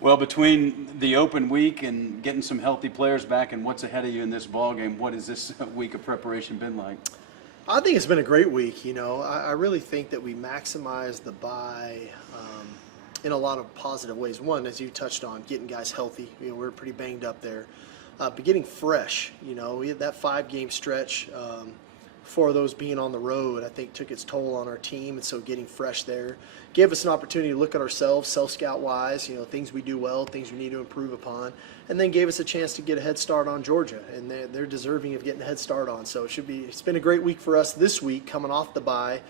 Well, between the open week and getting some healthy players back and what's ahead of you in this ball game, what has this week of preparation been like? I think it's been a great week. I really think that we maximize the bye in a lot of positive ways. One, as you touched on, getting guys healthy. We're pretty banged up there. But getting fresh, we had that 5-game stretch. 4 of those being on the road, I think took its toll on our team, and so getting fresh there gave us an opportunity to look at ourselves, self-scout wise, things we do well, things we need to improve upon, and then gave us a chance to get a head start on Georgia, and they're deserving of getting a head start on. So it's been a great week for us this week, coming off the bye,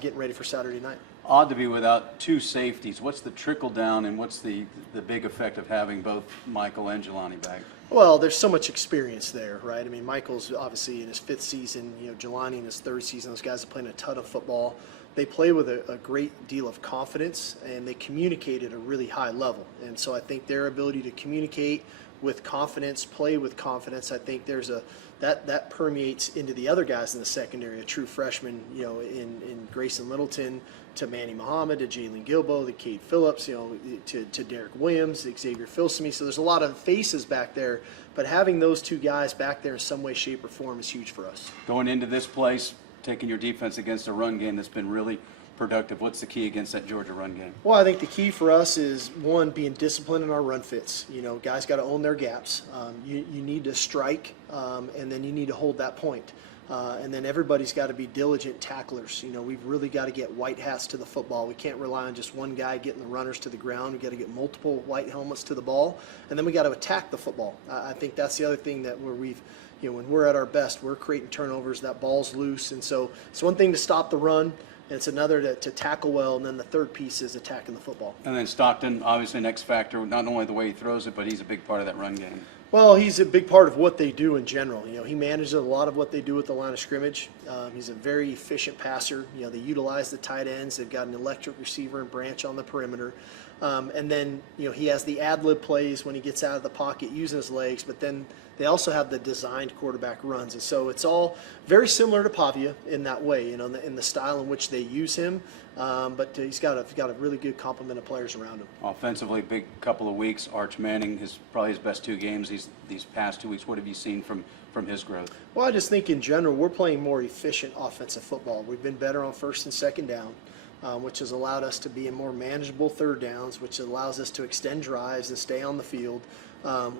getting ready for Saturday night. Odd to be without 2 safeties. What's the trickle down, and what's the big effect of having both Michael and Jelani back? Well, there's so much experience there, right? I mean, Michael's obviously in his 5th season, Jelani in his 3rd season. Those guys are playing a ton of football. They play with a great deal of confidence, and they communicate at a really high level. And so I think their ability to communicate with confidence, play with confidence, I think there's that permeates into the other guys in the secondary, a true freshman, in Grayson Littleton, to Manny Muhammad, to Jalen Gilbo, to Cade Phillips, to Derek Williams, Xavier Filsamy. So there's a lot of faces back there, but having those 2 guys back there in some way, shape, or form is huge for us. Going into this place, taking your defense against a run game that's been really productive. What's the key against that Georgia run game? Well, I think the key for us is, one, being disciplined in our run fits. Guys got to own their gaps. You need to strike, and then you need to hold that point. And then everybody's got to be diligent tacklers. We've really got to get white hats to the football. We can't rely on just one guy getting the runners to the ground. We've got to get multiple white helmets to the ball, and then we got to attack the football. I think that's the other thing that when we're at our best, we're creating turnovers, that ball's loose. And so it's one thing to stop the run, and it's another to tackle well, and then the third piece is attacking the football. And then Stockton, obviously an X factor, not only the way he throws it, but he's a big part of that run game. Well, he's a big part of what they do in general. He manages a lot of what they do at the line of scrimmage. He's a very efficient passer. They utilize the tight ends. They've got an electric receiver and branch on the perimeter. And then, he has the ad-lib plays when he gets out of the pocket using his legs, but then they also have the designed quarterback runs. And so it's all very similar to Pavia in that way, in the style in which they use him. But he's got a really good complement of players around him. Offensively, big couple of weeks. Arch Manning, probably his best 2 games these past 2 weeks. What have you seen from his growth? Well, I just think in general we're playing more efficient offensive football. We've been better on 1st and 2nd down, which has allowed us to be in more manageable 3rd downs, which allows us to extend drives and stay on the field.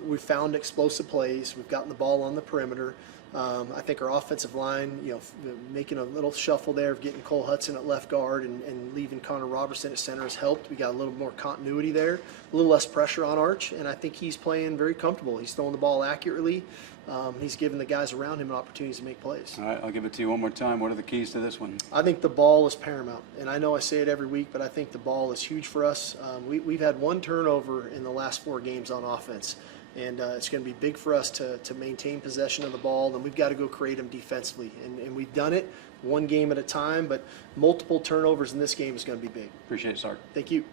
We've found explosive plays. We've gotten the ball on the perimeter. I think our offensive line, making a little shuffle there of getting Cole Hudson at left guard and leaving Connor Robertson at center has helped. We got a little more continuity there, a little less pressure on Arch, and I think he's playing very comfortable. He's throwing the ball accurately. He's giving the guys around him opportunities to make plays. All right, I'll give it to you one more time. What are the keys to this one? I think the ball is paramount, and I know I say it every week, but I think the ball is huge for us. We've had 1 turnover in the last 4 games on offense, and it's going to be big for us to maintain possession of the ball, and we've got to go create them defensively. And we've done it 1 game at a time, but multiple turnovers in this game is going to be big. Appreciate it, Sark. Thank you.